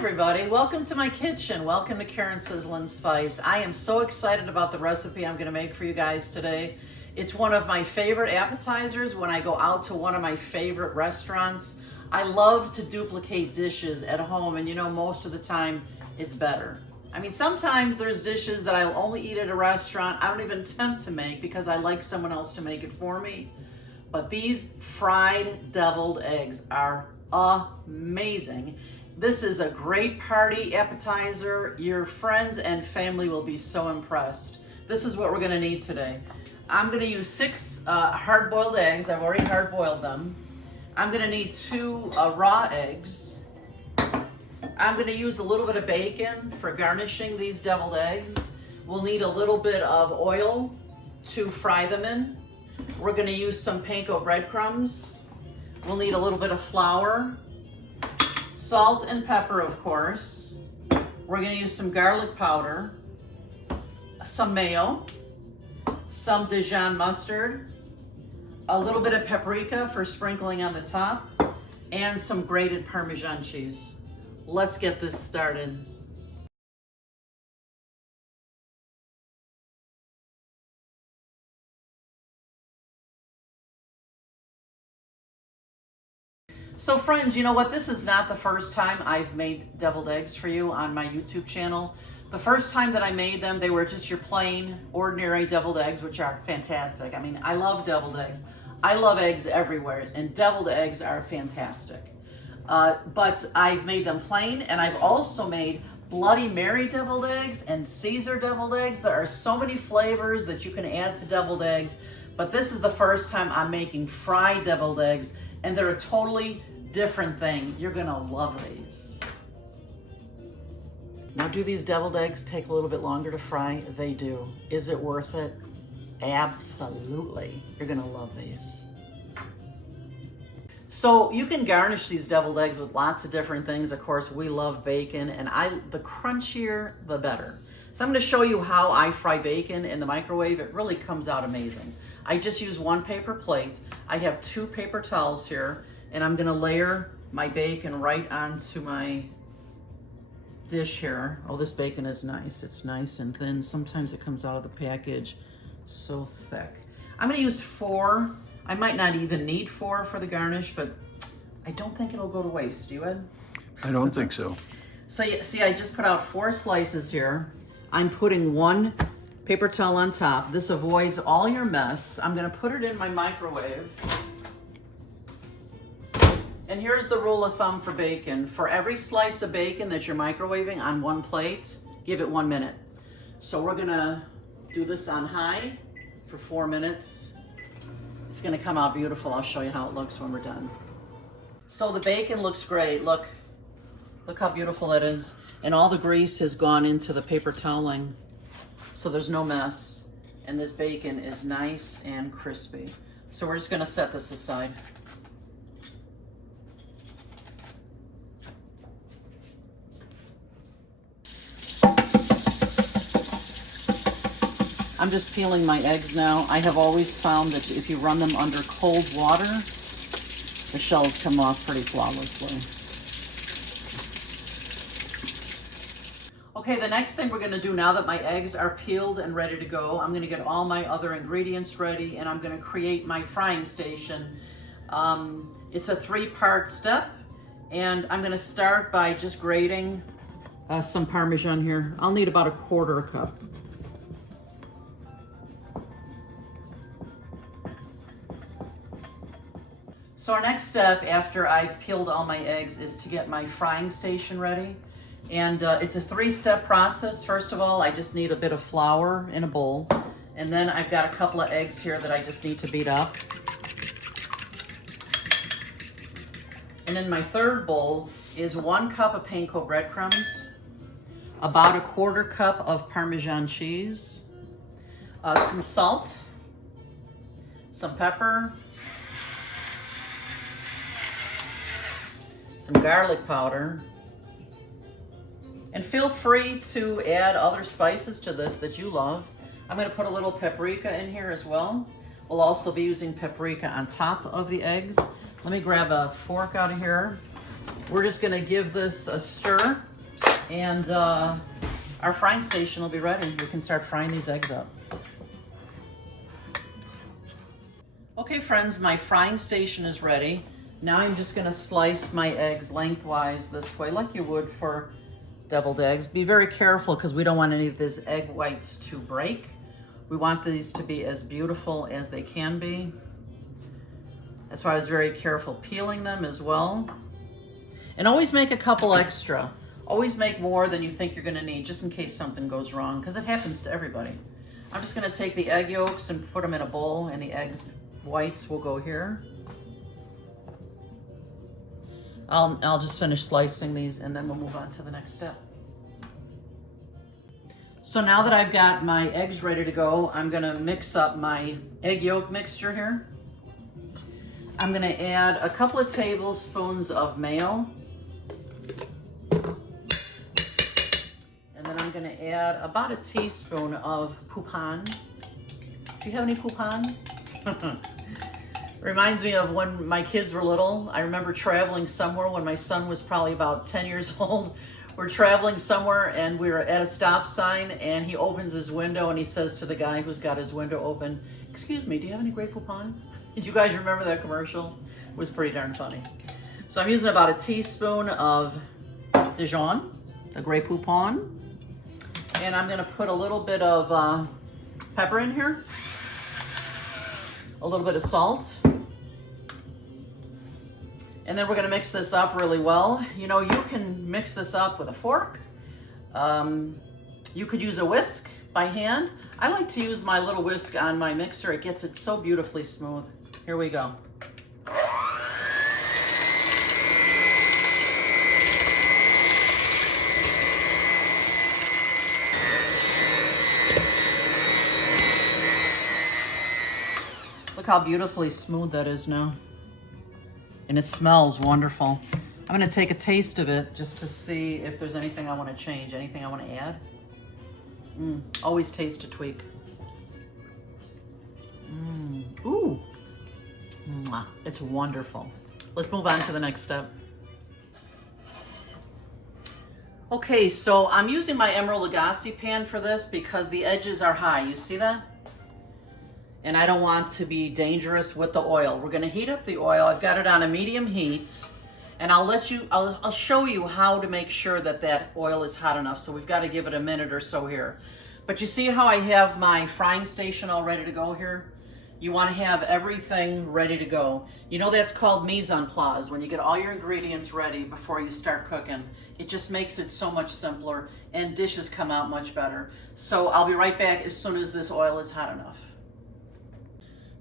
everybody, welcome to my kitchen. Welcome to Karen Sizzlin' Spice. I am so excited about the recipe I'm gonna make for you guys today. It's one of my favorite appetizers when I go out to one of my favorite restaurants. I love to duplicate dishes at home, and you know, most of the time it's better. I mean, sometimes there's dishes that I'll only eat at a restaurant. I don't even attempt to make because I like someone else to make it for me. But these fried deviled eggs are amazing. This is a great party appetizer. Your friends and family will be so impressed. This is what we're gonna need today. I'm gonna use 6 hard-boiled eggs. I've already hard-boiled them. I'm gonna need 2 raw eggs. I'm gonna use a little bit of bacon for garnishing these deviled eggs. We'll need a little bit of oil to fry them in. We're gonna use some panko breadcrumbs. We'll need a little bit of flour. Salt and pepper, of course. We're gonna use some garlic powder, some mayo, some Dijon mustard, a little bit of paprika for sprinkling on the top, and some grated Parmesan cheese. Let's get this started. So friends, you know what? This is not the first time I've made deviled eggs for you on my YouTube channel. The first time that I made them, they were just your plain, ordinary deviled eggs, which are fantastic. I mean, I love deviled eggs. I love eggs everywhere, and deviled eggs are fantastic. But I've made them plain, and I've also made Bloody Mary deviled eggs and Caesar deviled eggs. There are so many flavors that you can add to deviled eggs, but this is the first time I'm making fried deviled eggs, and they're a totally different thing. You're gonna love these. Now, do these deviled eggs take a little bit longer to fry? They do. Is it worth it? Absolutely. You're gonna love these. So you can garnish these deviled eggs with lots of different things. Of course, we love bacon, and the crunchier, the better. So I'm gonna show you how I fry bacon in the microwave. It really comes out amazing. I just use 1 paper plate. I have 2 paper towels here, and I'm gonna layer my bacon right onto my dish here. Oh, this bacon is nice. It's nice and thin. Sometimes it comes out of the package so thick. I'm gonna use 4. I might not even need 4 for the garnish, but I don't think it'll go to waste. Do you, Ed? I don't think so. So you see, I just put out 4 slices here. I'm putting 1 paper towel on top. This avoids all your mess. I'm gonna put it in my microwave. And here's the rule of thumb for bacon. For every slice of bacon that you're microwaving on 1 plate, give it 1 minute. So we're gonna do this on high for 4 minutes. It's gonna come out beautiful. I'll show you how it looks when we're done. So the bacon looks great. Look how beautiful it is. And all the grease has gone into the paper toweling, so there's no mess. And this bacon is nice and crispy. So we're just gonna set this aside. I'm just peeling my eggs now. I have always found that if you run them under cold water, the shells come off pretty flawlessly. Okay, the next thing we're gonna do now that my eggs are peeled and ready to go, I'm gonna get all my other ingredients ready, and I'm gonna create my frying station. It's a 3-part step, and I'm gonna start by just grating some Parmesan here. I'll need about 1/4 cup. So our next step after I've peeled all my eggs is to get my frying station ready. And it's a 3-step process. First of all, I just need a bit of flour in a bowl. And then I've got a couple of eggs here that I just need to beat up. And in my 3rd bowl is 1 cup of panko breadcrumbs, about 1/4 cup of Parmesan cheese, some salt, some pepper, some garlic powder, and feel free to add other spices to this that you love. I'm gonna put a little paprika in here as well. We'll also be using paprika on top of the eggs. Let me grab a fork out of here. We're just gonna give this a stir. And our frying station will be ready. We can start frying these eggs up. Okay friends, my frying station is ready. Now I'm just gonna slice my eggs lengthwise this way, like you would for deviled eggs. Be very careful because we don't want any of these egg whites to break. We want these to be as beautiful as they can be. That's why I was very careful peeling them as well. And always make a couple extra. Always make more than you think you're gonna need, just in case something goes wrong, because it happens to everybody. I'm just gonna take the egg yolks and put them in a bowl, and the egg whites will go here. I'll just finish slicing these and then we'll move on to the next step. So now that I've got my eggs ready to go, I'm gonna mix up my egg yolk mixture here. I'm gonna add a couple of tablespoons of mayo. And then I'm gonna add about a teaspoon of poupon. Do you have any poupon? Reminds me of when my kids were little. I remember traveling somewhere when my son was probably about 10 years old. We're traveling somewhere and we were at a stop sign, and he opens his window and he says to the guy who's got his window open, "Excuse me, do you have any Grey Poupon?" Did you guys remember that commercial? It was pretty darn funny. So I'm using about a teaspoon of Dijon, the Grey Poupon. And I'm gonna put a little bit of pepper in here. A little bit of salt. And then we're gonna mix this up really well. You know, you can mix this up with a fork. You could use a whisk by hand. I like to use my little whisk on my mixer. It gets it so beautifully smooth. Here we go. Look how beautifully smooth that is now. And it smells wonderful. I'm gonna take a taste of it just to see if there's anything I wanna change, anything I wanna add. Always taste to tweak. Ooh, it's wonderful. Let's move on to the next step. Okay, so I'm using my Emerald Lagasse pan for this because the edges are high, you see that? And I don't want to be dangerous with the oil. We're gonna heat up the oil. I've got it on a medium heat, and I'll show you how to make sure that that oil is hot enough. So we've got to give it a minute or so here. But you see how I have my frying station all ready to go here? You want to have everything ready to go. You know, that's called mise en place, when you get all your ingredients ready before you start cooking. It just makes it so much simpler, and dishes come out much better. So I'll be right back as soon as this oil is hot enough.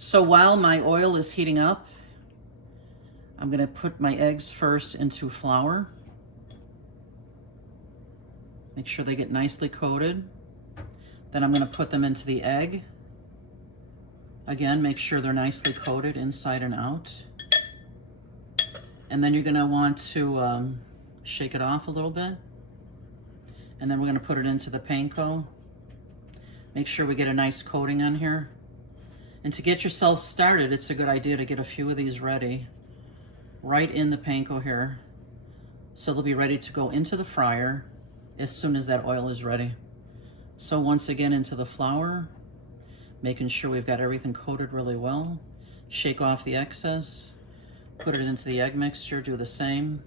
So while my oil is heating up, I'm gonna put my eggs first into flour. Make sure they get nicely coated. Then I'm gonna put them into the egg. Again, make sure they're nicely coated inside and out. And then you're gonna want to shake it off a little bit. And then we're gonna put it into the panko. Make sure we get a nice coating on here. And to get yourself started, it's a good idea to get a few of these ready right in the panko here. So they'll be ready to go into the fryer as soon as that oil is ready. So once again, into the flour, making sure we've got everything coated really well. Shake off the excess, put it into the egg mixture, do the same.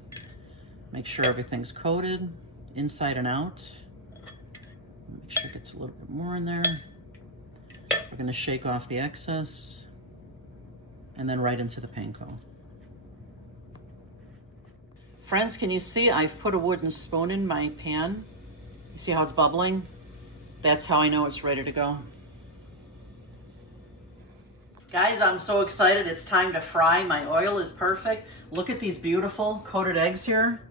Make sure everything's coated inside and out. Make sure it gets a little bit more in there. We're gonna shake off the excess and then right into the panko. Friends, can you see I've put a wooden spoon in my pan? You see how it's bubbling? That's how I know it's ready to go. Guys, I'm so excited. It's time to fry. My oil is perfect. Look at these beautiful coated eggs here.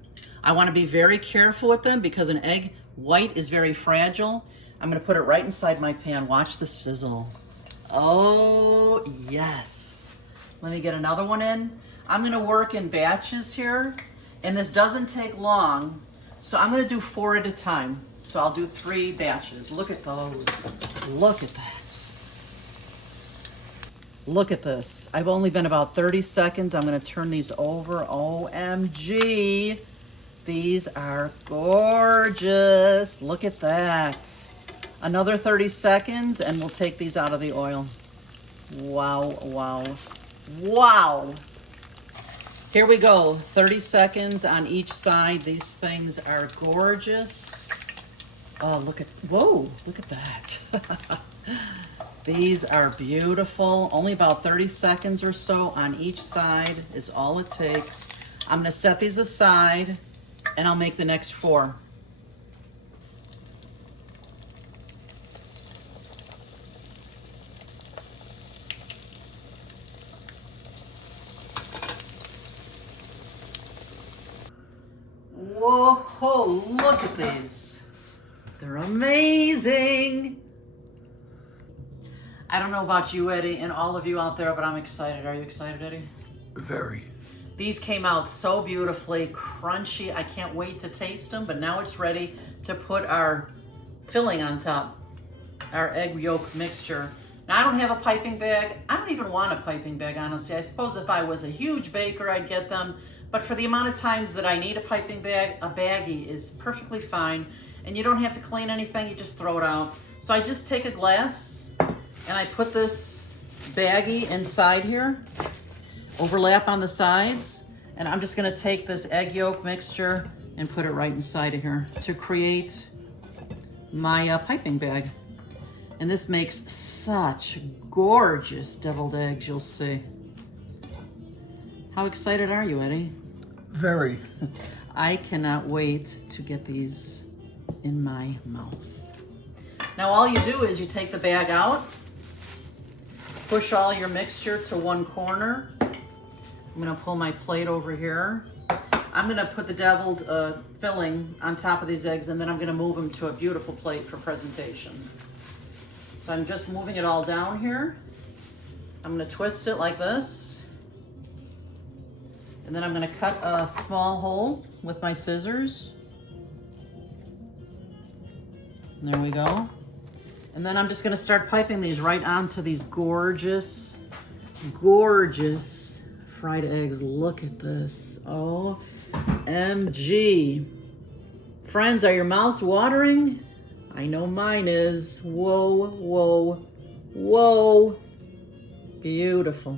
I want to be very careful with them because an egg white is very fragile. I'm gonna put it right inside my pan. Watch the sizzle. Oh, yes. Let me get another one in. I'm gonna work in batches here, and this doesn't take long. So I'm gonna do 4 at a time. So I'll do 3 batches. Look at those. Look at that. Look at this. I've only been about 30 seconds. I'm gonna turn these over. OMG. These are gorgeous. Look at that. Another 30 seconds and we'll take these out of the oil. Wow, wow, wow. Here we go, 30 seconds on each side. These things are gorgeous. Oh, look at, whoa, look at that. These are beautiful. Only about 30 seconds or so on each side is all it takes. I'm gonna set these aside and I'll make the next 4. Whoa, look at these. They're amazing. I don't know about you, Eddie, and all of you out there, but I'm excited. Are you excited, Eddie? Very. These came out so beautifully, crunchy. I can't wait to taste them, but now it's ready to put our filling on top, our egg yolk mixture. Now, I don't have a piping bag. I don't even want a piping bag, honestly. I suppose if I was a huge baker, I'd get them. But for the amount of times that I need a piping bag, a baggie is perfectly fine. And you don't have to clean anything, you just throw it out. So I just take a glass and I put this baggie inside here, overlap on the sides, and I'm just gonna take this egg yolk mixture and put it right inside of here to create my piping bag. And this makes such gorgeous deviled eggs, you'll see. How excited are you, Eddie? Very. I cannot wait to get these in my mouth. Now all you do is you take the bag out, push all your mixture to one corner. I'm gonna pull my plate over here. I'm gonna put the deviled filling on top of these eggs, and then I'm gonna move them to a beautiful plate for presentation. So I'm just moving it all down here. I'm gonna twist it like this. And then I'm gonna cut a small hole with my scissors. And there we go. And then I'm just gonna start piping these right onto these gorgeous, gorgeous fried eggs. Look at this, OMG. Friends, are your mouths watering? I know mine is. Whoa, whoa, whoa. Beautiful.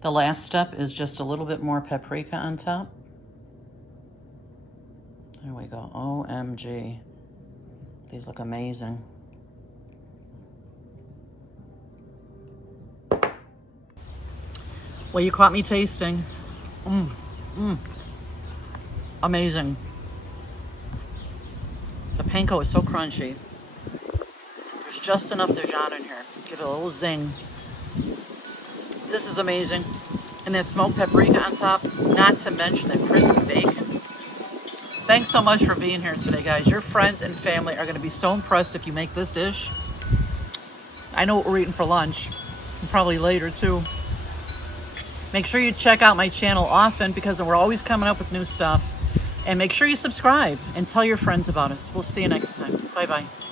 The last step is just a little bit more paprika on top. There we go, OMG. These look amazing. Well, you caught me tasting. Amazing. The panko is so crunchy. There's just enough Dijon in here. Give it a little zing. This is amazing. And that smoked paprika on top, not to mention the crispy bacon. Thanks so much for being here today, guys. Your friends and family are gonna be so impressed if you make this dish. I know what we're eating for lunch, and probably later too. Make sure you check out my channel often because we're always coming up with new stuff. And make sure you subscribe and tell your friends about us. We'll see you next time. Bye-bye.